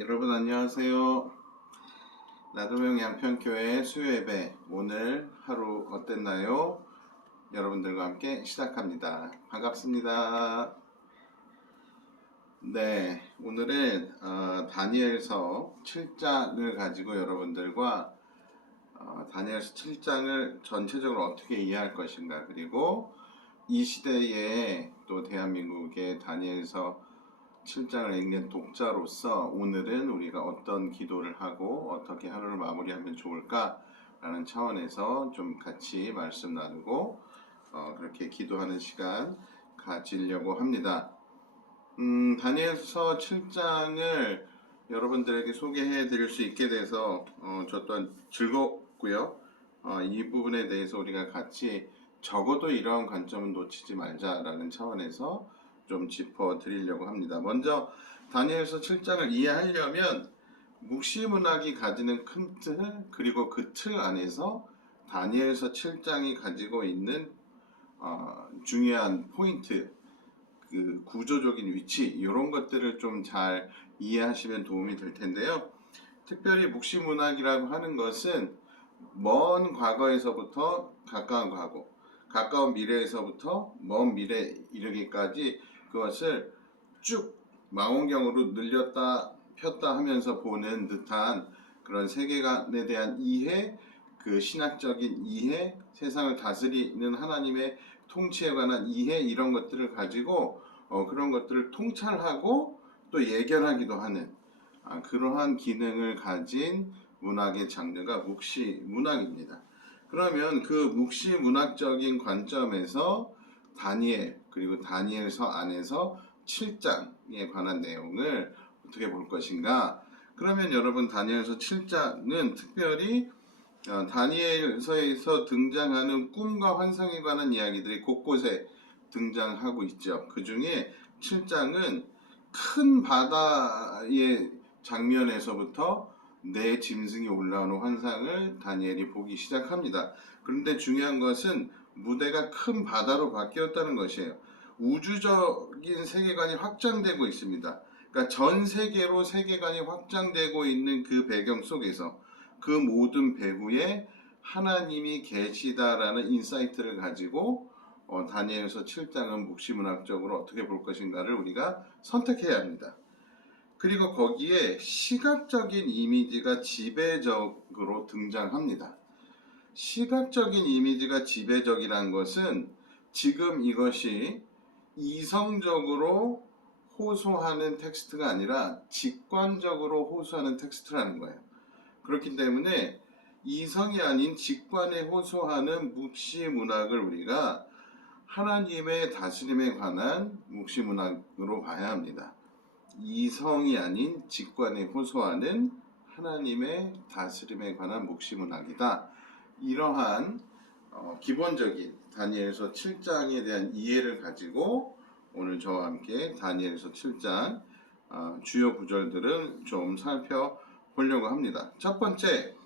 여러분 안녕하세요. 나도명 양편교회 수요예배 오늘 하루 어땠나요? 여러분들과 함께 시작합니다. 반갑습니다. 네, 오늘은 다니엘서 7장을 가지고 여러분들과 다니엘서 7장을 전체적으로 어떻게 이해할 것인가, 그리고 이 시대에 또 대한민국의 다니엘서 7장을 읽는 독자로서 오늘은 우리가 어떤 기도를 하고 어떻게 하루를 마무리하면 좋을까 라는 차원에서 좀 같이 말씀 나누고 그렇게 기도하는 시간 가지려고 합니다. 다니엘서 7장을 여러분들에게 소개해 드릴 수 있게 돼서 저 또한 즐겁고요. 이 부분에 대해서 우리가 같이 적어도 이러한 관점은 놓치지 말자라는 차원에서 좀 짚어 드리려고 합니다. 먼저 다니엘서 7장을 이해하려면 묵시문학이 가지는 큰 틀, 그리고 그 틀 안에서 다니엘서 7장이 가지고 있는 중요한 포인트, 그 구조적인 위치, 이런 것들을 좀 잘 이해하시면 도움이 될 텐데요. 특별히 묵시문학이라고 하는 것은 먼 과거에서부터 가까운 과거, 가까운 미래에서부터 먼 미래 이르기까지 그것을 쭉 망원경으로 늘렸다 폈다 하면서 보는 듯한 그런 세계관에 대한 이해, 그 신학적인 이해, 세상을 다스리는 하나님의 통치에 관한 이해, 이런 것들을 가지고 그런 것들을 통찰하고 또 예견하기도 하는 그러한 기능을 가진 문학의 장르가 묵시 문학입니다. 그러면 그 묵시 문학적인 관점에서 다니엘, 그리고 다니엘서 안에서 7장에 관한 내용을 어떻게 볼 것인가? 그러면 여러분, 다니엘서 7장은 특별히 다니엘서에서 등장하는 꿈과 환상에 관한 이야기들이 곳곳에 등장하고 있죠. 그 중에 7장은 큰 바다의 장면에서부터 내 짐승이 올라오는 환상을 다니엘이 보기 시작합니다. 그런데 중요한 것은 무대가 큰 바다로 바뀌었다는 것이에요. 우주적인 세계관이 확장되고 있습니다. 그러니까 전 세계로 세계관이 확장되고 있는 그 배경 속에서 그 모든 배후에 하나님이 계시다라는 인사이트를 가지고 다니엘서 7장은 묵시문학적으로 어떻게 볼 것인가를 우리가 선택해야 합니다. 그리고 거기에 시각적인 이미지가 지배적으로 등장합니다. 시각적인 이미지가 지배적이라는 것은 지금 이것이 이성적으로 호소하는 텍스트가 아니라 직관적으로 호소하는 텍스트라는 거예요. 그렇기 때문에 이성이 아닌 직관에 호소하는 묵시문학을 우리가 하나님의 다스림에 관한 묵시문학으로 봐야 합니다. 이성이 아닌 직관에 호소하는 하나님의 다스림에 관한 묵시문학이다. 이러한 기본적인 다니엘서 7장에 대한 이해를 가지고 오늘 저와 함께 다니엘서 7장 주요 구절들을 좀 살펴보려고 합니다. 첫 번째,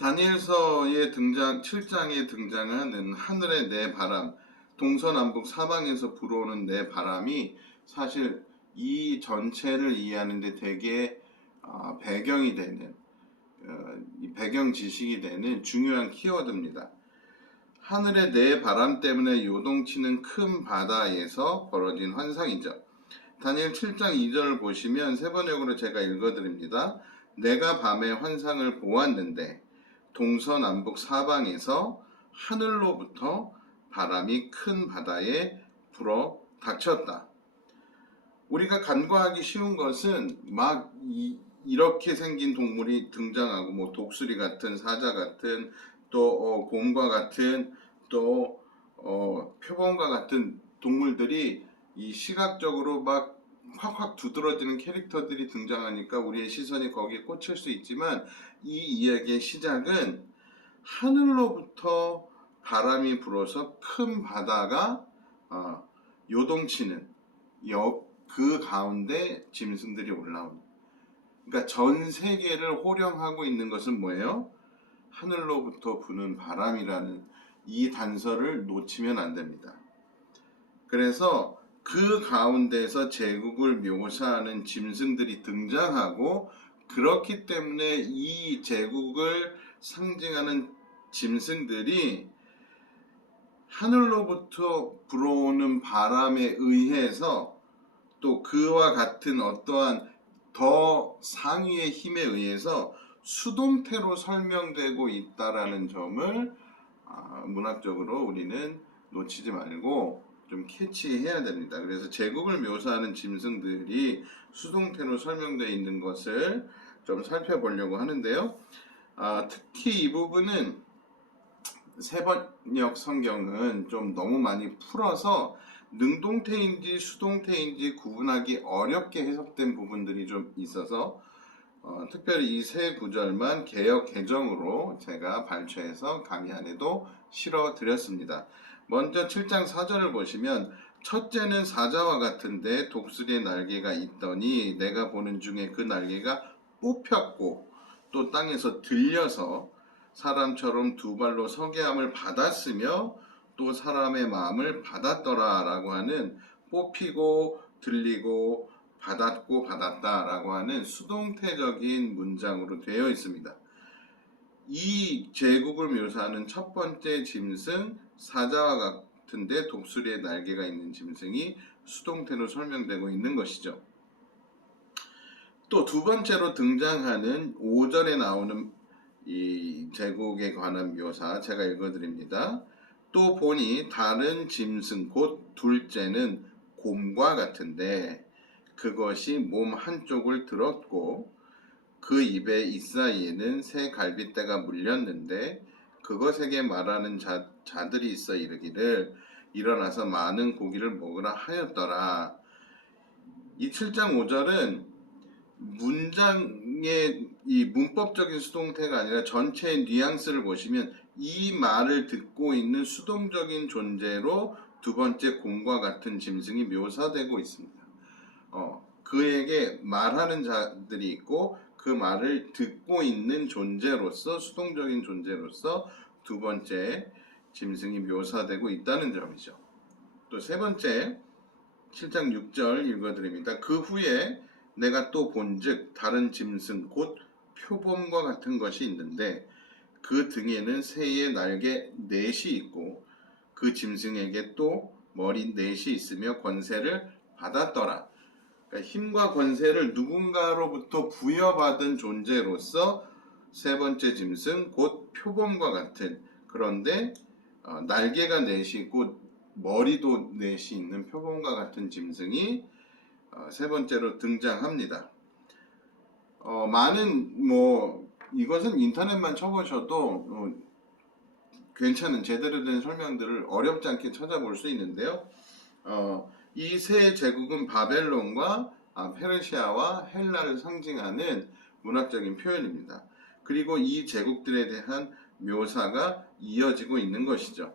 다니엘서의 7장에 등장하는 하늘의 네 바람, 동서남북 사방에서 불어오는 네 바람이 사실 이 전체를 이해하는 데 되게 배경이 되는, 배경 지식이 되는 중요한 키워드입니다. 하늘의 네 바람 때문에 요동치는 큰 바다에서 벌어진 환상이죠. 다니엘 7장 2절을 보시면 세 번역으로 제가 읽어드립니다. 내가 밤에 환상을 보았는데 동서남북 사방에서 하늘로부터 바람이 큰 바다에 불어 닥쳤다. 우리가 간과하기 쉬운 것은 막 이렇게 생긴 동물이 등장하고 뭐 독수리 같은, 사자 같은, 또 곰과 같은, 또 표범과 같은 동물들이 이 시각적으로 막 확확 두드러지는 캐릭터들이 등장하니까 우리의 시선이 거기에 꽂힐 수 있지만, 이 이야기의 시작은 하늘로부터 바람이 불어서 큰 바다가 요동치는 그 가운데 짐승들이 올라오는, 그러니까 전 세계를 호령하고 있는 것은 뭐예요? 하늘로부터 부는 바람이라는 이 단서를 놓치면 안 됩니다. 그래서 그 가운데서 제국을 묘사하는 짐승들이 등장하고, 그렇기 때문에 이 제국을 상징하는 짐승들이 하늘로부터 불어오는 바람에 의해서 또 그와 같은 어떠한 더 상위의 힘에 의해서 수동태로 설명되고 있다라는 점을 문학적으로 우리는 놓치지 말고 좀 캐치해야 됩니다. 그래서 제국을 묘사하는 짐승들이 수동태로 설명되어 있는 것을 좀 살펴보려고 하는데요. 특히 이 부분은 세번역 성경은 좀 너무 많이 풀어서 능동태인지 수동태인지 구분하기 어렵게 해석된 부분들이 좀 있어서 특별히 이 세 구절만 개역 개정으로 제가 발췌해서 강의 안에도 실어 드렸습니다. 먼저 7장 4절을 보시면, 첫째는 사자와 같은데 독수리의 날개가 있더니 내가 보는 중에 그 날개가 뽑혔고 또 땅에서 들려서 사람처럼 두 발로 서게 함을 받았으며 또 사람의 마음을 받았더라 라고 하는, 뽑히고 들리고 받았고 받았다 라고 하는 수동태적인 문장으로 되어 있습니다. 이 제국을 묘사하는 첫 번째 짐승, 사자와 같은데 독수리의 날개가 있는 짐승이 수동태로 설명되고 있는 것이죠. 또 두 번째로 등장하는 5절에 나오는 이 제국에 관한 묘사 제가 읽어드립니다. 또 보니 다른 짐승 곧 둘째는 곰과 같은데 그것이 몸 한쪽을 들었고 그 입에 이사이에는 새 갈빗대가 물렸는데 그것에게 말하는 자들이 있어 이르기를 일어나서 많은 고기를 먹으라 하였더라. 이 7장 5절은 문장의 이 문법적인 수동태가 아니라 전체의 뉘앙스를 보시면 이 말을 듣고 있는 수동적인 존재로 두 번째 곰과 같은 짐승이 묘사되고 있습니다. 그에게 말하는 자들이 있고 그 말을 듣고 있는 존재로서, 수동적인 존재로서 두 번째 짐승이 묘사되고 있다는 점이죠. 또 세 번째 7장 6절 읽어드립니다. 그 후에 내가 또 본즉 다른 짐승 곧 표범과 같은 것이 있는데 그 등에는 새의 날개 넷이 있고 그 짐승에게 또 머리 넷이 있으며 권세를 받았더라. 그러니까 힘과 권세를 누군가로부터 부여받은 존재로서 세 번째 짐승 곧 표범과 같은, 그런데 날개가 넷이 있고 머리도 넷이 있는 표범과 같은 짐승이 세 번째로 등장합니다. 많은 이것은 인터넷만 쳐보셔도 괜찮은 제대로 된 설명들을 어렵지 않게 찾아볼 수 있는데요. 이 세 제국은 바벨론과 페르시아와 헬라를 상징하는 문학적인 표현입니다. 그리고 이 제국들에 대한 묘사가 이어지고 있는 것이죠.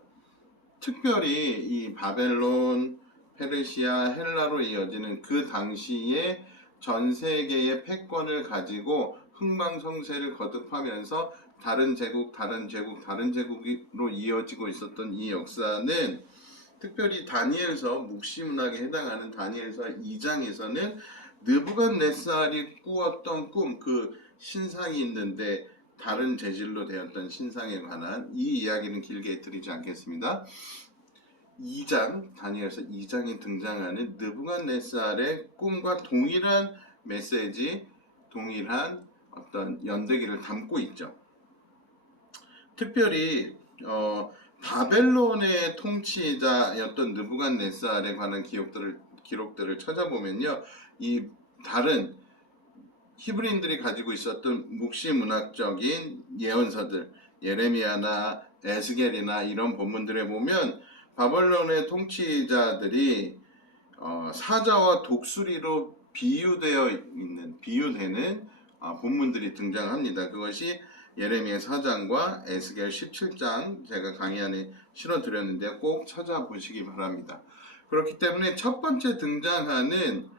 특별히 이 바벨론, 페르시아, 헬라로 이어지는 그 당시에 전 세계의 패권을 가지고 흥망성쇠를 거듭하면서 다른 제국, 다른 제국, 다른 제국으로 이어지고 있었던 이 역사는 특별히 다니엘서, 묵시문학에 해당하는 다니엘서 2장에서는 느부갓네살이 꾸었던 꿈, 그 신상이 있는데 다른 재질로 되었던 신상에 관한 이 이야기는 길게 드리지 않겠습니다. 2장, 다니엘서 2장에 등장하는 느부갓네살의 꿈과 동일한 메시지, 동일한 어떤 연대기를 담고 있죠. 특별히 바벨론의 통치자였던 느부갓네살에 관한 기록들을 찾아보면요, 이 다른 히브리인들이 가지고 있었던 묵시문학적인 예언서들, 예레미야나 에스겔이나 이런 본문들에 보면 바벨론의 통치자들이 사자와 독수리로 비유되는 본문들이 등장합니다. 그것이 예레미야 4장과 에스겔 17장 제가 강의 안에 실어드렸는데 꼭 찾아보시기 바랍니다. 그렇기 때문에 첫 번째 등장하는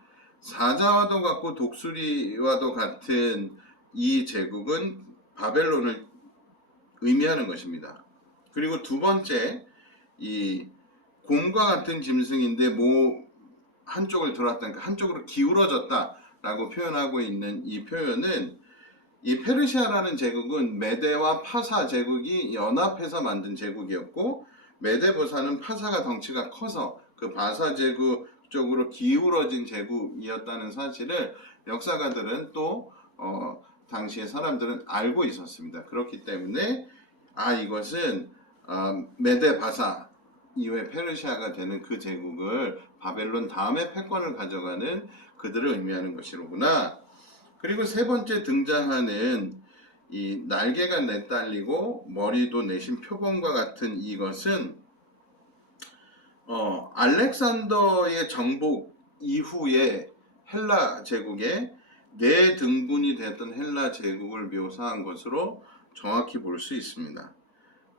사자와도 같고 독수리와도 같은 이 제국은 바벨론을 의미하는 것입니다. 그리고 두 번째, 이 곰과 같은 짐승인데 한쪽을 들어왔다니까 한쪽으로 기울어졌다라고 표현하고 있는 이 표현은 이 페르시아라는 제국은 메데와 파사 제국이 연합해서 만든 제국이었고 메데보사는 파사가 덩치가 커서 그 바사 제국 쪽으로 기울어진 제국이었다는 사실을 역사가들은 또 당시의 사람들은 알고 있었습니다. 그렇기 때문에 이것은 메데 바사 이후에 페르시아가 되는 그 제국을 바벨론 다음에 패권을 가져가는 그들을 의미하는 것이로구나. 그리고 세 번째 등장하는 이 날개가 내달리고 머리도 내신 표범과 같은 이것은 알렉산더의 정복 이후에 헬라 제국의 네 등분이 됐던 헬라 제국을 묘사한 것으로 정확히 볼 수 있습니다.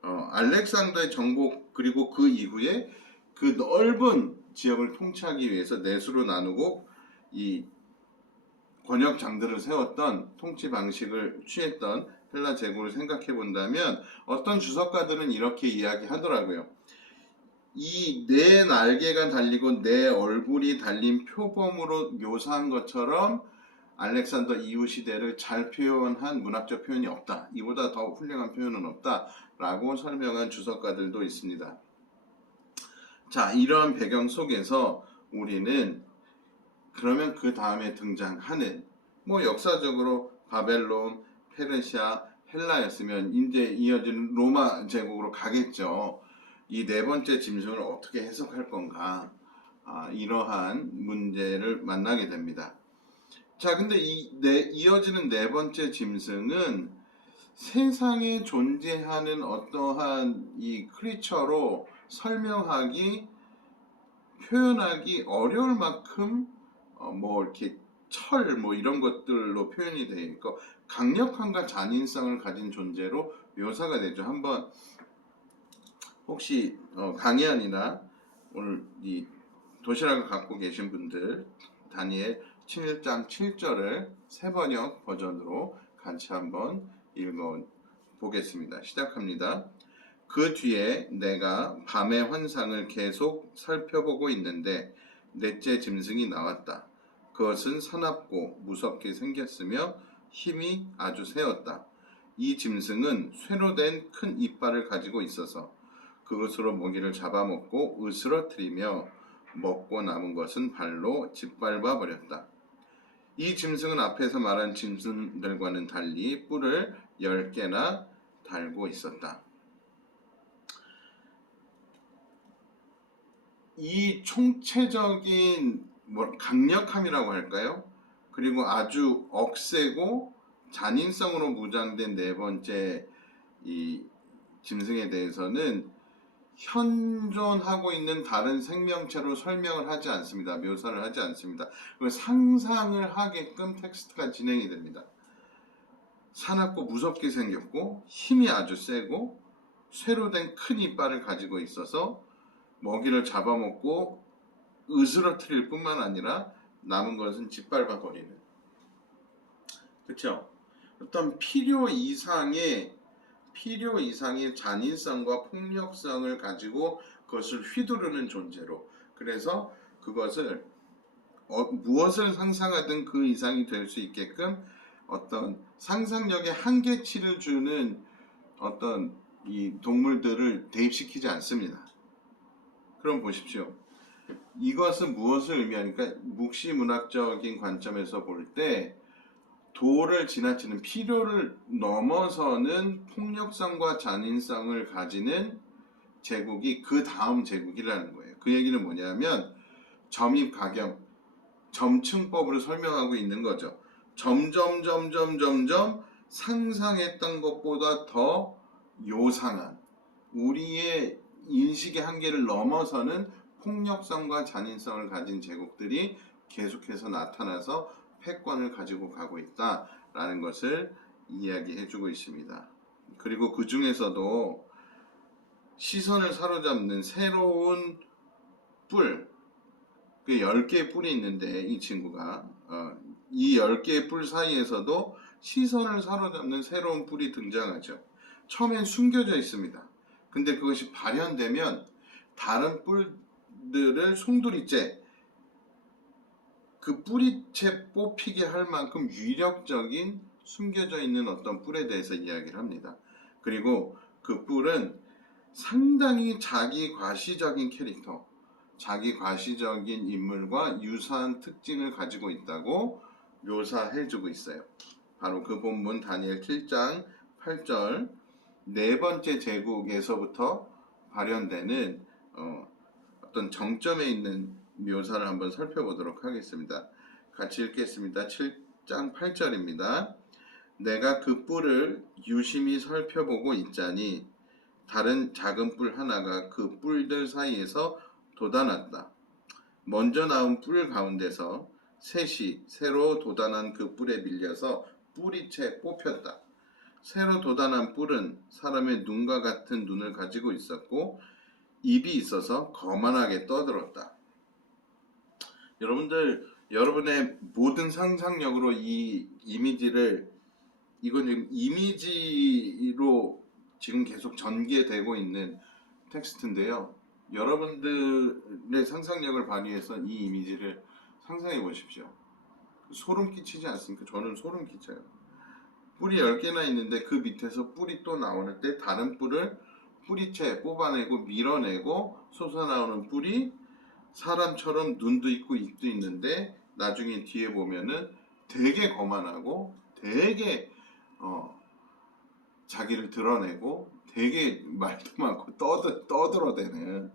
알렉산더의 정복 그리고 그 이후에 그 넓은 지역을 통치하기 위해서 내수로 나누고 이 권역장들을 세웠던 통치 방식을 취했던 헬라 제국을 생각해 본다면 어떤 주석가들은 이렇게 이야기하더라고요. 이 네 날개가 달리고 네 얼굴이 달린 표범으로 묘사한 것처럼 알렉산더 이후 시대를 잘 표현한 문학적 표현이 없다. 이보다 더 훌륭한 표현은 없다. 라고 설명한 주석가들도 있습니다. 자, 이러한 배경 속에서 우리는 그러면 그 다음에 등장하는 역사적으로 바벨론, 페르시아, 헬라였으면 이제 이어지는 로마 제국으로 가겠죠. 이 네 번째 짐승을 어떻게 해석할 건가? 이러한 문제를 만나게 됩니다. 자, 근데 이어지는 네 번째 짐승은 세상에 존재하는 어떠한 이 크리처로 표현하기 어려울 만큼 이렇게 이런 것들로 표현이 되어 있고 강력함과 잔인성을 가진 존재로 묘사가 되죠. 한번 혹시 강의안이나 오늘 이 도시락을 갖고 계신 분들 다니엘 7장 7절을 새번역 버전으로 같이 한번 읽어 보겠습니다. 시작합니다. 그 뒤에 내가 밤의 환상을 계속 살펴보고 있는데 넷째 짐승이 나왔다. 그것은 사납고 무섭게 생겼으며 힘이 아주 세었다. 이 짐승은 쇠로 된 큰 이빨을 가지고 있어서 그것으로 먹이를 잡아먹고 으스러뜨리며 먹고 남은 것은 발로 짓밟아 버렸다. 이 짐승은 앞에서 말한 짐승들과는 달리 뿔을 10개나 달고 있었다. 이 총체적인 강력함이라고 할까요? 그리고 아주 억세고 잔인성으로 무장된 네 번째 이 짐승에 대해서는 현존하고 있는 다른 생명체로 설명을 하지 않습니다. 묘사를 하지 않습니다. 상상을 하게끔 텍스트가 진행이 됩니다. 사납고 무섭게 생겼고 힘이 아주 세고 쇠로 된 큰 이빨을 가지고 있어서 먹이를 잡아먹고 으스러뜨릴 뿐만 아니라 남은 것은 짓밟아 버리는. 그렇죠? 어떤 필요 이상의 잔인성과 폭력성을 가지고 그것을 휘두르는 존재로. 그래서 그것을 무엇을 상상하든 그 이상이 될 수 있게끔 어떤 상상력의 한계치를 주는 어떤 이 동물들을 대입시키지 않습니다. 그럼 보십시오. 이것은 무엇을 의미하니까 묵시문학적인 관점에서 볼 때 도를 지나치는 필요를 넘어서는 폭력성과 잔인성을 가지는 제국이 그 다음 제국이라는 거예요. 그 얘기는 뭐냐면 점입가경, 점층법으로 설명하고 있는 거죠. 점점 상상했던 것보다 더 요상한 우리의 인식의 한계를 넘어서는 폭력성과 잔인성을 가진 제국들이 계속해서 나타나서 패권을 가지고 가고 있다라는 것을 이야기해주고 있습니다. 그리고 그 중에서도 시선을 사로잡는 새로운 뿔, 그 10개의 뿔이 있는데 이 친구가 이 10개의 뿔 사이에서도 시선을 사로잡는 새로운 뿔이 등장하죠. 처음엔 숨겨져 있습니다. 근데 그것이 발현되면 다른 뿔들을 송두리째 그 뿌리채 뽑히게 할 만큼 위력적인 숨겨져 있는 어떤 뿔에 대해서 이야기를 합니다. 그리고 그 뿔은 상당히 자기 과시적인 캐릭터, 자기 과시적인 인물과 유사한 특징을 가지고 있다고 묘사해주고 있어요. 바로 그 본문 다니엘 7장 8절 네 번째 제국에서부터 발현되는 어떤 정점에 있는 묘사를 한번 살펴보도록 하겠습니다. 같이 읽겠습니다. 7장 8절입니다. 내가 그 뿔을 유심히 살펴보고 있자니 다른 작은 뿔 하나가 그 뿔들 사이에서 돋아났다. 먼저 나온 뿔 가운데서 셋이 새로 돋아난 그 뿔에 밀려서 뿌리채 뽑혔다. 새로 돋아난 뿔은 사람의 눈과 같은 눈을 가지고 있었고 입이 있어서 거만하게 떠들었다. 여러분들, 여러분의 모든 상상력으로 이 이미지를, 이건 지금 이미지로 지금 계속 전개되고 있는 텍스트인데요. 여러분들의 상상력을 발휘해서 이 이미지를 상상해 보십시오. 소름 끼치지 않습니까? 저는 소름 끼쳐요. 뿔이 10개나 있는데 그 밑에서 뿔이 또 나오는 때 다른 뿔을 뿌리채 뽑아내고 밀어내고 솟아나오는 뿔이 사람처럼 눈도 있고 입도 있는데 나중에 뒤에 보면은 되게 거만하고 되게 자기를 드러내고 되게 말도 많고 떠들어대는,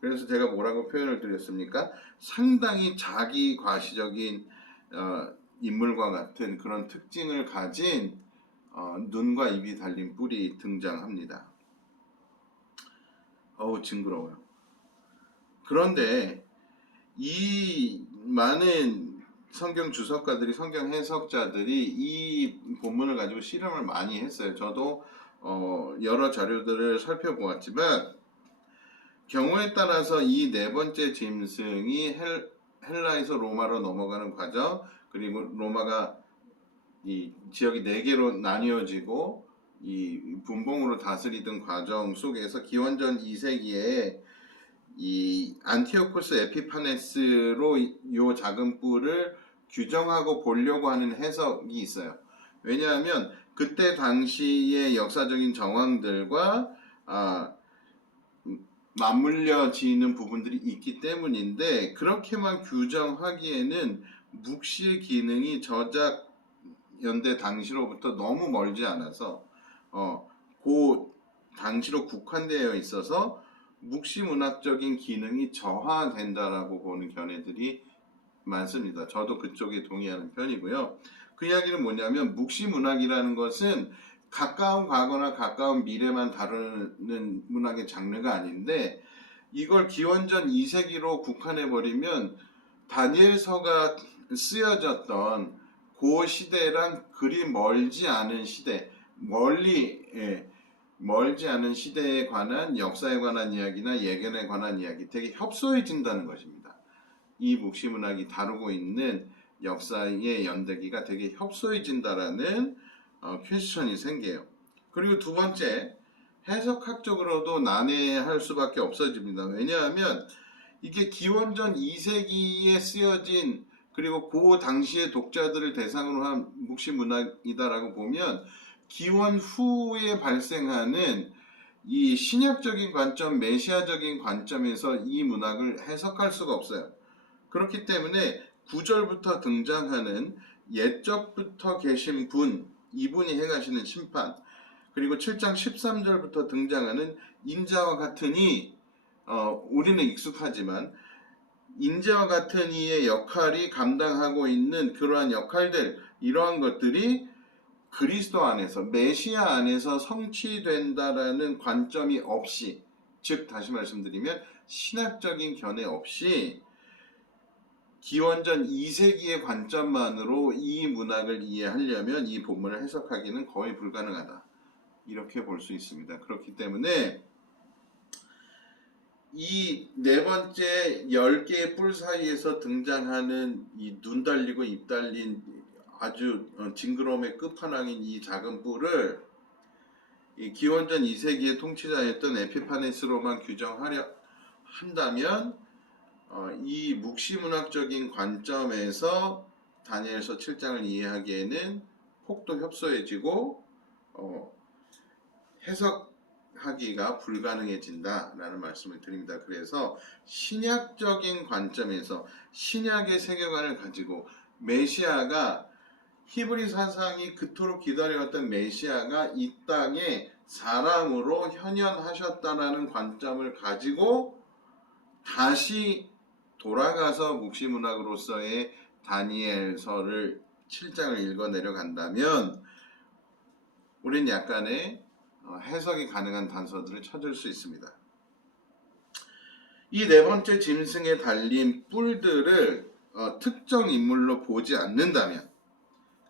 그래서 제가 뭐라고 표현을 드렸습니까? 상당히 자기 과시적인 인물과 같은 그런 특징을 가진 눈과 입이 달린 뿔이 등장합니다. 어우 징그러워요. 그런데 이 많은 성경 주석가들이, 성경 해석자들이 이 본문을 가지고 실험을 많이 했어요. 저도 여러 자료들을 살펴보았지만 경우에 따라서 이 네 번째 짐승이 헬라에서 로마로 넘어가는 과정, 그리고 로마가 이 지역이 네 개로 나뉘어지고 이 분봉으로 다스리던 과정 속에서 기원전 2세기에 이 안티오코스 에피파네스로 요 작은 뿔을 규정하고 보려고 하는 해석이 있어요. 왜냐하면 그때 당시의 역사적인 정황들과 맞물려지는 부분들이 있기 때문인데, 그렇게만 규정하기에는 묵시의 기능이 저작 연대 당시로부터 너무 멀지 않아서 그 당시로 국한되어 있어서 묵시 문학적인 기능이 저하된다라고 보는 견해들이 많습니다. 저도 그쪽에 동의하는 편이고요. 그 이야기는 뭐냐면, 묵시 문학이라는 것은 가까운 과거나 가까운 미래만 다루는 문학의 장르가 아닌데, 이걸 기원전 2세기로 국한해버리면 다니엘서가 쓰여졌던 그 시대랑 그리 멀지 않은 시대, 멀지 않은 시대에 관한 역사에 관한 이야기나 예견에 관한 이야기, 되게 협소해진다는 것입니다. 이 묵시문학이 다루고 있는 역사의 연대기가 되게 협소해진다라는 퀘스천이 생겨요. 그리고 두 번째, 해석학적으로도 난해할 수밖에 없어집니다. 왜냐하면 이게 기원전 2세기에 쓰여진, 그리고 그 당시의 독자들을 대상으로 한 묵시문학이다라고 보면 기원 후에 발생하는 이 신약적인 관점, 메시아적인 관점에서 이 문학을 해석할 수가 없어요. 그렇기 때문에 9절부터 등장하는 옛적부터 계신 분, 이분이 행하시는 심판, 그리고 7장 13절부터 등장하는 인자와 같은 이, 우리는 익숙하지만 인자와 같은 이의 역할이 감당하고 있는 그러한 역할들, 이러한 것들이 그리스도 안에서, 메시아 안에서 성취된다라는 관점이 없이, 즉 다시 말씀드리면 신학적인 견해 없이 기원전 2세기의 관점만으로 이 문학을 이해하려면 이 본문을 해석하기는 거의 불가능하다, 이렇게 볼 수 있습니다. 그렇기 때문에 이 네 번째 10개의 뿔 사이에서 등장하는 이 눈 달리고 입 달린 아주 징그러움의 끝판왕인 이 작은 뿔을 이 기원전 2세기의 통치자였던 에피파네스로만 규정하려 한다면 이 묵시문학적인 관점에서 다니엘서 7장을 이해하기에는 폭도 협소해지고 해석하기가 불가능해진다라는 말씀을 드립니다. 그래서 신약적인 관점에서 신약의 세계관을 가지고 메시아가 히브리 사상이 그토록 기다려왔던 메시아가 이 땅에 사람으로 현현하셨다라는 관점을 가지고 다시 돌아가서 묵시문학으로서의 다니엘서를 7장을 읽어 내려간다면 우리는 약간의 해석이 가능한 단서들을 찾을 수 있습니다. 이 네 번째 짐승에 달린 뿔들을 특정 인물로 보지 않는다면,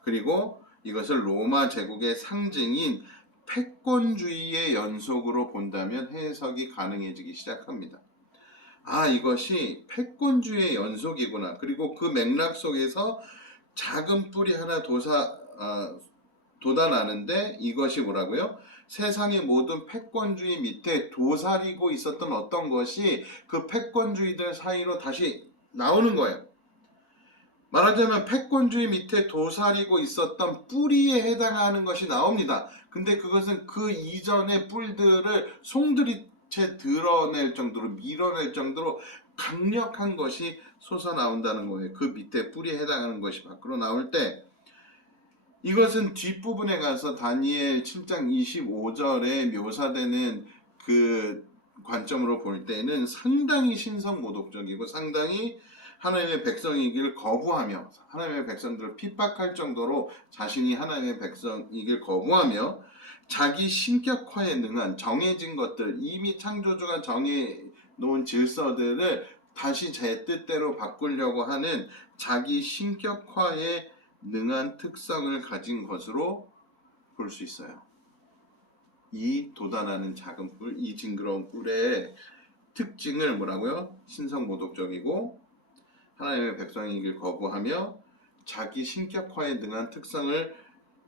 그리고 이것을 로마 제국의 상징인 패권주의의 연속으로 본다면 해석이 가능해지기 시작합니다. 이것이 패권주의의 연속이구나. 그리고 그 맥락 속에서 작은 뿔이 하나 돋아나는데 이것이 뭐라고요? 세상의 모든 패권주의 밑에 도사리고 있었던 어떤 것이 그 패권주의들 사이로 다시 나오는 거예요. 말하자면 패권주의 밑에 도사리고 있었던 뿌리에 해당하는 것이 나옵니다. 근데 그것은 그 이전의 뿔들을 송두리째 드러낼 정도로, 밀어낼 정도로 강력한 것이 솟아나온다는 거예요. 그 밑에 뿌리에 해당하는 것이 밖으로 나올 때, 이것은 뒷부분에 가서 다니엘 7장 25절에 묘사되는 그 관점으로 볼 때는 상당히 신성모독적이고 상당히 하나님의 백성이길 거부하며 하나님의 백성들을 핍박할 정도로 자신이 하나님의 백성이길 거부하며 자기 신격화에 능한 정해진 것들, 이미 창조주가 정해놓은 질서들을 다시 제 뜻대로 바꾸려고 하는 자기 신격화에 능한 특성을 가진 것으로 볼 수 있어요. 이 돋아나는 작은 뿔, 이 징그러운 뿔의 특징을 뭐라고요? 신성모독적이고 하나님의 백성이길 거부하며 자기 신격화에 능한 특성을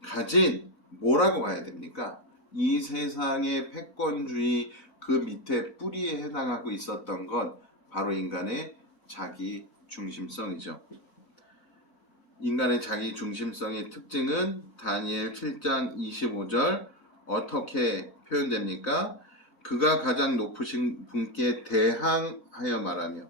가진 뭐라고 봐야 됩니까? 이 세상의 패권주의 그 밑에 뿌리에 해당하고 있었던 것, 바로 인간의 자기 중심성이죠. 인간의 자기 중심성의 특징은 다니엘 7장 25절 어떻게 표현됩니까? 그가 가장 높으신 분께 대항하여 말하며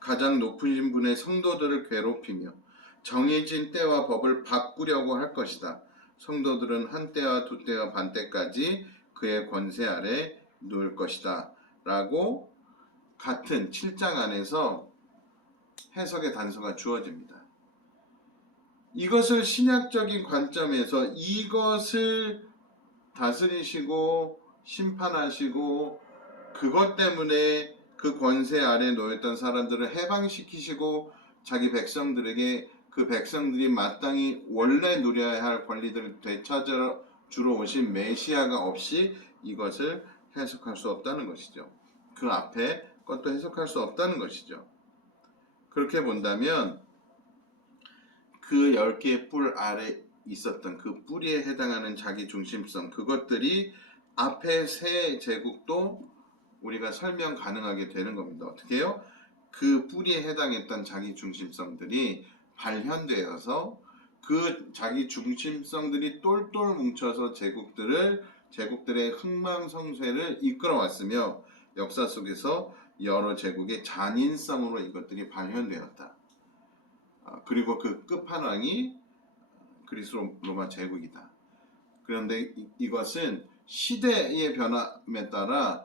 가장 높으신 분의 성도들을 괴롭히며 정해진 때와 법을 바꾸려고 할 것이다. 성도들은 한 때와 두 때와 반 때까지 그의 권세 아래 누울 것이다. 라고 같은 7장 안에서 해석의 단서가 주어집니다. 이것을 신약적인 관점에서 이것을 다스리시고 심판하시고 그것 때문에 그 권세 아래 놓였던 사람들을 해방시키시고 자기 백성들에게 그 백성들이 마땅히 원래 누려야 할 권리들을 되찾아 주러 오신 메시아가 없이 이것을 해석할 수 없다는 것이죠. 그 앞에 것도 해석할 수 없다는 것이죠. 그렇게 본다면 그 10개의 뿔 아래 있었던 그 뿌리에 해당하는 자기 중심성, 그것들이 앞에 세 제국도 우리가 설명 가능하게 되는 겁니다. 어떻게 해요? 그 뿌리에 해당했던 자기 중심성들이 발현되어서 그 자기 중심성들이 똘똘 뭉쳐서 제국들의 흥망성쇠를 이끌어왔으며 역사 속에서 여러 제국의 잔인성으로 이것들이 발현되었다. 그리고 그 끝판왕이 그리스 로마 제국이다. 그런데 이것은 시대의 변함에 따라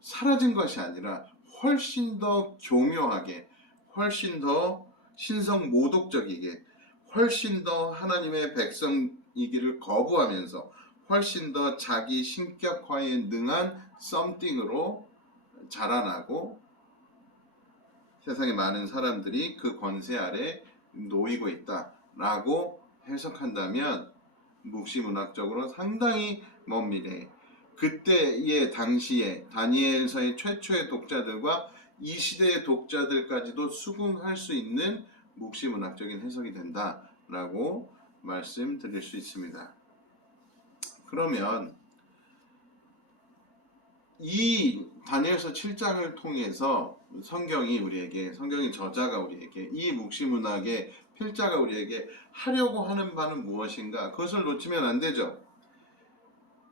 사라진 것이 아니라 훨씬 더 교묘하게, 훨씬 더 신성모독적이게, 훨씬 더 하나님의 백성이기를 거부하면서 훨씬 더 자기 신격화에 능한 썸띵으로 자라나고 세상의 많은 사람들이 그 권세 아래 놓이고 있다라고 해석한다면 묵시문학적으로 상당히 먼 미래, 그때의 당시에 다니엘서의 최초의 독자들과 이 시대의 독자들까지도 수긍할 수 있는 묵시문학적인 해석이 된다라고 말씀드릴 수 있습니다. 그러면 이 다니엘서 7장을 통해서 성경의 저자가 우리에게, 이 묵시문학의 필자가 우리에게 하려고 하는 바는 무엇인가? 그것을 놓치면 안 되죠.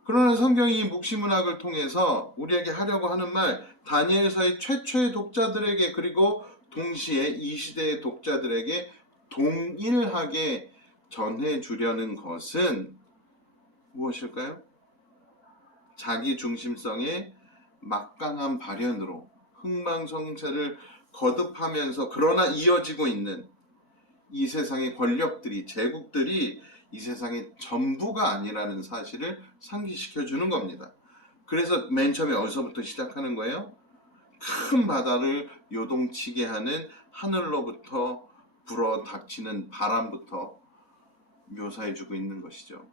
그러나 성경이 이 묵시문학을 통해서 우리에게 하려고 하는 말, 다니엘서의 최초의 독자들에게, 그리고 동시에 이 시대의 독자들에게 동일하게 전해주려는 것은 무엇일까요? 자기 중심성의 막강한 발현으로 흥망성쇠를 거듭하면서 그러나 이어지고 있는 이 세상의 권력들이, 제국들이 이 세상의 전부가 아니라는 사실을 상기시켜 주는 겁니다. 그래서 맨 처음에 어디서부터 시작하는 거예요? 큰 바다를 요동치게 하는 하늘로부터 불어 닥치는 바람부터 묘사해 주고 있는 것이죠.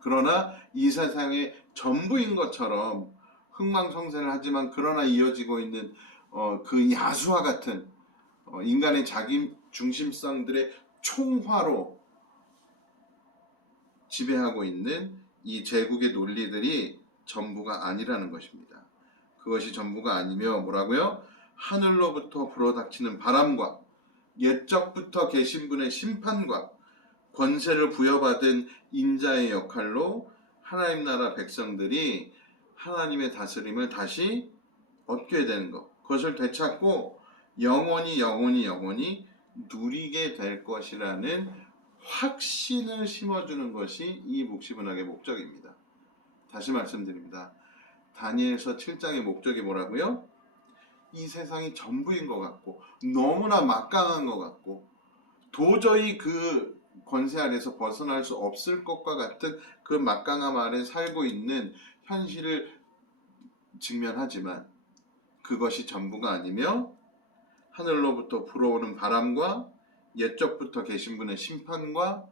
그러나 이 세상의 전부인 것처럼 흥망성쇠를 하지만 그러나 이어지고 있는 그 야수와 같은 인간의 자기 중심성들의 총화로 지배하고 있는 이 제국의 논리들이 전부가 아니라는 것입니다. 그것이 전부가 아니며 뭐라고요? 하늘로부터 불어닥치는 바람과 옛적부터 계신 분의 심판과 권세를 부여받은 인자의 역할로 하나님 나라 백성들이 하나님의 다스림을 다시 얻게 되는 것, 그것을 되찾고 영원히 누리게 될 것이라는 확신을 심어주는 것이 이 묵시문학의 목적입니다. 다시 말씀드립니다. 다니엘서 7장의 목적이 뭐라고요? 이 세상이 전부인 것 같고 너무나 막강한 것 같고 도저히 그 권세 아래서 벗어날 수 없을 것과 같은 그 막강함 아래 살고 있는 현실을 직면하지만 그것이 전부가 아니며 하늘로부터 불어오는 바람과 옛적부터 계신 분의 심판과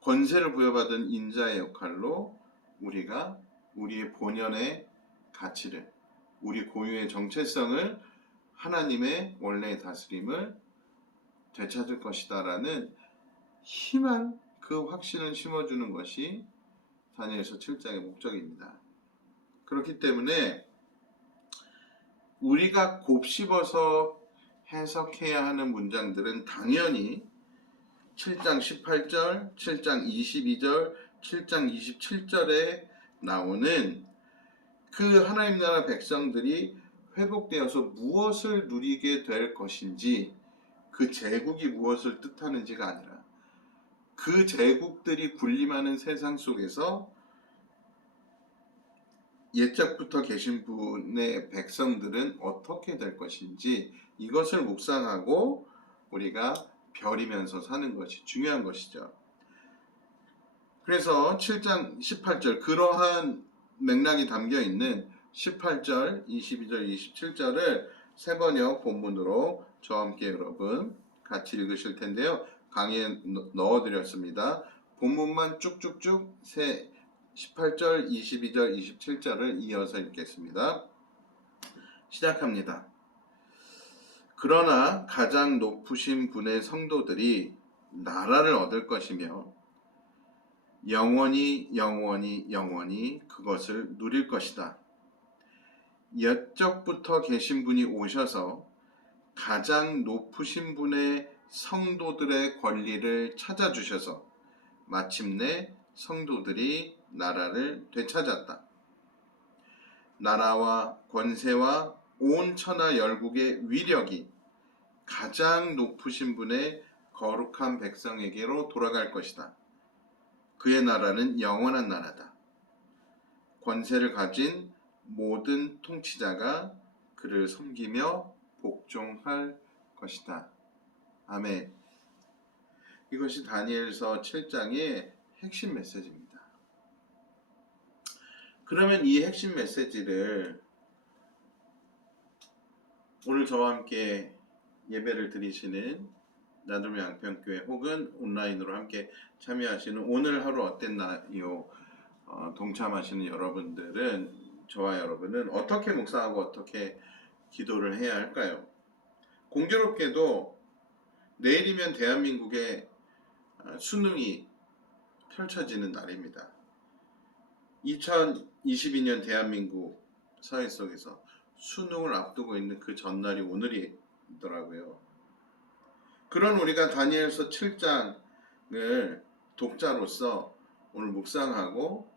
권세를 부여받은 인자의 역할로 우리가 우리의 본연의 가치를, 우리 고유의 정체성을, 하나님의 원래의 다스림을 되찾을 것이다라는 희망, 그 확신을 심어주는 것이 다니엘서 7장의 목적입니다. 그렇기 때문에 우리가 곱씹어서 해석해야 하는 문장들은 당연히 7장 18절, 7장 22절, 7장 27절에 나오는 그 하나님 나라 백성들이 회복되어서 무엇을 누리게 될 것인지, 그 제국이 무엇을 뜻하는지가 아니라 그 제국들이 군림하는 세상 속에서 옛적부터 계신 분의 백성들은 어떻게 될 것인지, 이것을 묵상하고 우리가 벼리면서 사는 것이 중요한 것이죠. 그래서 7장 18절, 그러한 맥락이 담겨 있는 18절, 22절, 27절을 세번역 본문으로 저와 함께 여러분 같이 읽으실 텐데요. 강의에 넣어드렸습니다. 본문만 쭉쭉쭉 18절, 22절, 27절을 이어서 읽겠습니다. 시작합니다. 그러나 가장 높으신 분의 성도들이 나라를 얻을 것이며 영원히 그것을 누릴 것이다. 옛적부터 계신 분이 오셔서 가장 높으신 분의 성도들의 권리를 찾아주셔서 마침내 성도들이 나라를 되찾았다. 나라와 권세와 온 천하 열국의 위력이 가장 높으신 분의 거룩한 백성에게로 돌아갈 것이다. 그의 나라는 영원한 나라다. 권세를 가진 모든 통치자가 그를 섬기며 복종할 것이다. 아멘. 이것이 다니엘서 7장의 핵심 메시지입니다. 그러면 이 핵심 메시지를 오늘 저와 함께 예배를 드리시는 나눔의 양평교회 혹은 온라인으로 함께 참여하시는 오늘 하루 어땠나요? 동참하시는 여러분들은, 저와 여러분은 어떻게 묵상하고 어떻게 기도를 해야 할까요? 공교롭게도 내일이면 대한민국의 수능이 펼쳐지는 날입니다. 2022년 대한민국 사회 속에서 수능을 앞두고 있는 그 전날이 오늘이더라고요. 그런 우리가 다니엘서 7장을 독자로서 오늘 묵상하고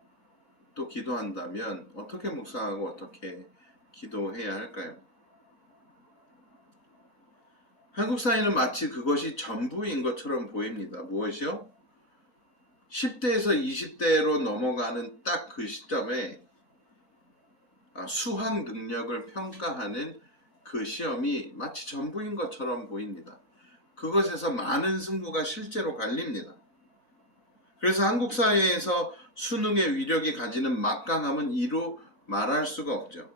또 기도한다면 어떻게 묵상하고 어떻게 기도해야 할까요? 한국 사회는 마치 그것이 전부인 것처럼 보입니다. 무엇이요? 10대에서 20대로 넘어가는 딱 그 시점에 수학 능력을 평가하는 그 시험이 마치 전부인 것처럼 보입니다. 그것에서 많은 승부가 실제로 갈립니다. 그래서 한국 사회에서 수능의 위력이 가지는 막강함은 이루 말할 수가 없죠.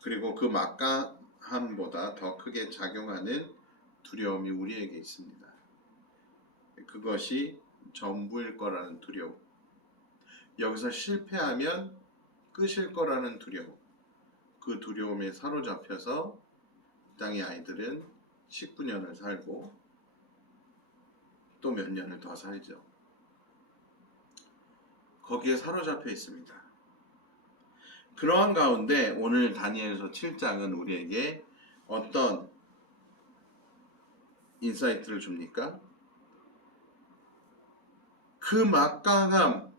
그리고 그 막강함보다 더 크게 작용하는 두려움이 우리에게 있습니다. 그것이 전부일 거라는 두려움. 여기서 실패하면 끝일 거라는 두려움. 그 두려움에 사로잡혀서 땅의 아이들은 19년을 살고 또 몇 년을 더 살죠. 거기에 사로잡혀 있습니다. 그러한 가운데 오늘 다니엘서 7장은 우리에게 어떤 인사이트를 줍니까? 그 막강함,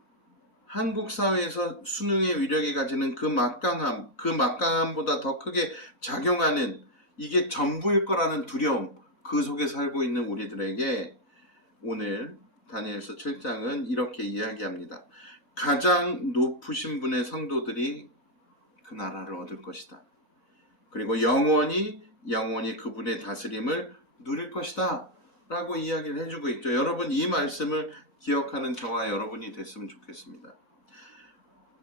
한국 사회에서 수능의 위력이 가지는 그 막강함보다 더 크게 작용하는 이게 전부일 거라는 두려움, 그 속에 살고 있는 우리들에게 오늘 다니엘서 7장은 이렇게 이야기합니다. 가장 높으신 분의 성도들이 그 나라를 얻을 것이다. 그리고 영원히 그분의 다스림을 누릴 것이다 라고 이야기를 해주고 있죠. 여러분, 이 말씀을 기억하는 저와 여러분이 됐으면 좋겠습니다.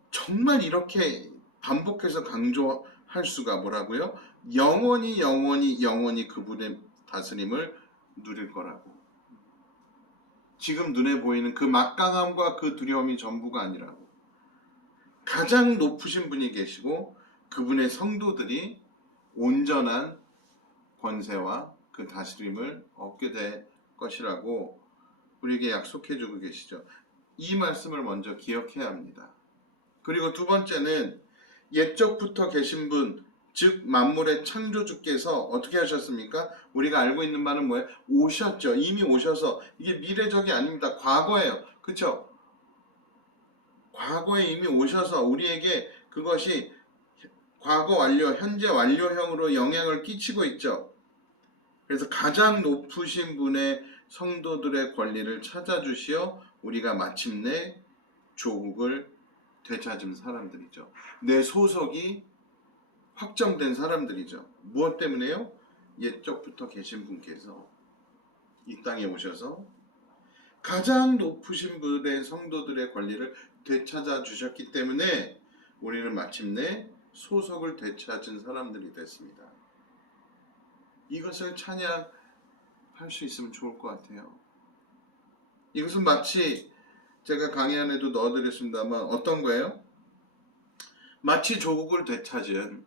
정말 이렇게 반복해서 강조할 수가 뭐라고요? 영원히 그분의 다스림을 누릴 거라고. 지금 눈에 보이는 그 막강함과 그 두려움이 전부가 아니라고. 가장 높으신 분이 계시고 그분의 성도들이 온전한 권세와 그 다스림을 얻게 될 것이라고 우리에게 약속해 주고 계시죠. 이 말씀을 먼저 기억해야 합니다. 그리고 두 번째는 옛적부터 계신 분, 즉 만물의 창조주께서 어떻게 하셨습니까? 우리가 알고 있는 바는 뭐예요? 오셨죠. 이미 오셔서. 이게 미래적이 아닙니다. 과거예요. 그렇죠? 과거에 이미 오셔서 우리에게 그것이 과거 완료, 현재 완료형으로 영향을 끼치고 있죠. 그래서 가장 높으신 분의 성도들의 권리를 찾아주시어 우리가 마침내 조국을 되찾은 사람들이죠. 내 소속이 확정된 사람들이죠. 무엇 때문에요? 옛적부터 계신 분께서 이 땅에 오셔서 가장 높으신 분의 성도들의 권리를 되찾아 주셨기 때문에 우리는 마침내 소속을 되찾은 사람들이 됐습니다. 이것을 찬양할 수 있으면 좋을 것 같아요. 이것은 마치 제가 강의 안에도 넣어드렸습니다만 어떤 거예요? 마치 조국을 되찾은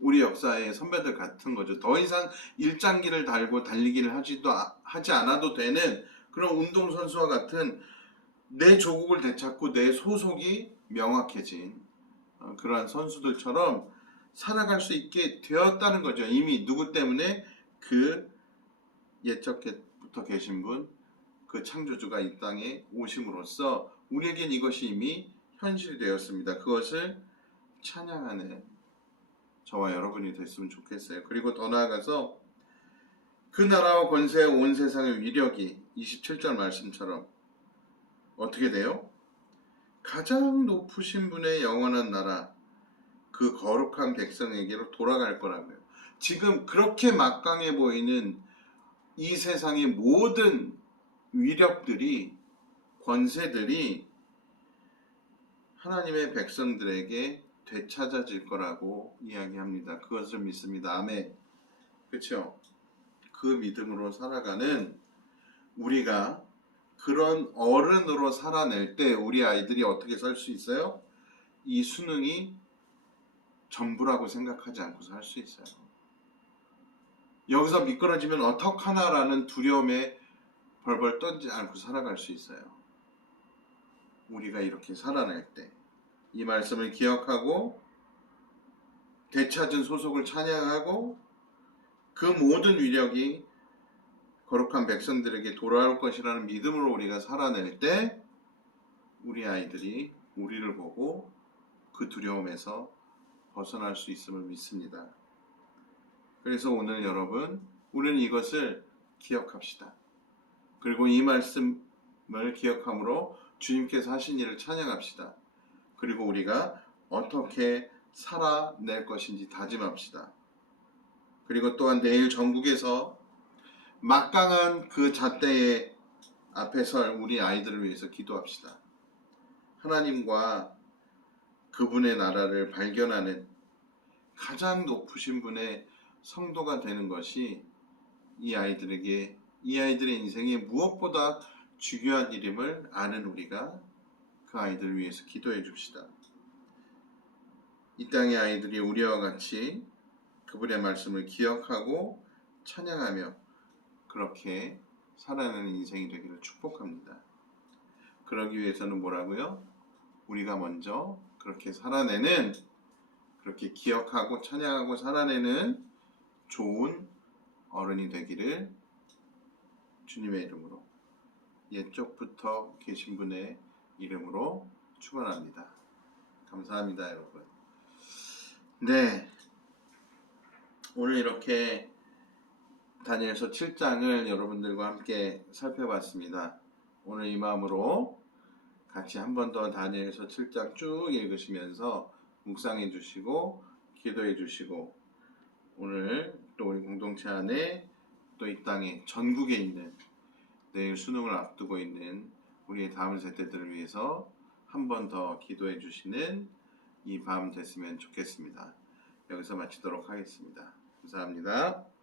우리 역사의 선배들 같은 거죠. 더 이상 일장기를 달고 달리기를 하지 않아도 되는 그런 운동선수와 같은 내 조국을 되찾고 내 소속이 명확해진 그러한 선수들처럼 살아갈 수 있게 되었다는 거죠. 이미 누구 때문에? 그 옛적부터 계신 분, 그 창조주가 이 땅에 오심으로써 우리에겐 이것이 이미 현실이 되었습니다. 그것을 찬양하는 저와 여러분이 됐으면 좋겠어요. 그리고 더 나아가서 그 나라와 권세와 온 세상의 위력이 27절 말씀처럼 어떻게 돼요? 가장 높으신 분의 영원한 나라, 그 거룩한 백성에게로 돌아갈 거라고요. 지금 그렇게 막강해 보이는 이 세상의 모든 위력들이, 권세들이 하나님의 백성들에게 되찾아질 거라고 이야기합니다. 그것을 믿습니다. 아멘. 그렇죠? 그 믿음으로 살아가는 우리가 그런 어른으로 살아낼 때 우리 아이들이 어떻게 살 수 있어요? 이 수능이 전부라고 생각하지 않고 살 수 있어요. 여기서 미끄러지면 어떡하나라는 두려움에 벌벌 떨지 않고 살아갈 수 있어요. 우리가 이렇게 살아낼 때 이 말씀을 기억하고 되찾은 소속을 찬양하고 그 모든 위력이 거룩한 백성들에게 돌아올 것이라는 믿음으로 우리가 살아낼 때 우리 아이들이 우리를 보고 그 두려움에서 벗어날 수 있음을 믿습니다. 그래서 오늘 여러분, 우리는 이것을 기억합시다. 그리고 이 말씀을 기억함으로 주님께서 하신 일을 찬양합시다. 그리고 우리가 어떻게 살아낼 것인지 다짐합시다. 그리고 또한 내일 전국에서 막강한 그 잣대의 앞에 설 우리 아이들을 위해서 기도합시다. 하나님과 그분의 나라를 발견하는 가장 높으신 분의 성도가 되는 것이 이 아이들의 인생에 무엇보다 중요한 일임을 아는 우리가 그 아이들을 위해서 기도해 줍시다. 이 땅의 아이들이 우리와 같이 그분의 말씀을 기억하고 찬양하며 그렇게 살아내는 인생이 되기를 축복합니다. 그러기 위해서는 뭐라고요? 우리가 먼저 그렇게 살아내는, 그렇게 기억하고 찬양하고 살아내는 좋은 어른이 되기를 주님의 이름으로, 옛적부터 계신 분의 이름으로 축원합니다. 감사합니다, 여러분. 네, 오늘 이렇게 다니엘서 7장을 여러분들과 함께 살펴봤습니다. 오늘 이 마음으로 같이 한 번 더 다니엘서 7장 쭉 읽으시면서 묵상해 주시고 기도해 주시고, 오늘 또 우리 공동체 안에 또 이 땅에 전국에 있는 내일 수능을 앞두고 있는 우리의 다음 세대들을 위해서 한 번 더 기도해 주시는 이 밤 됐으면 좋겠습니다. 여기서 마치도록 하겠습니다. 감사합니다.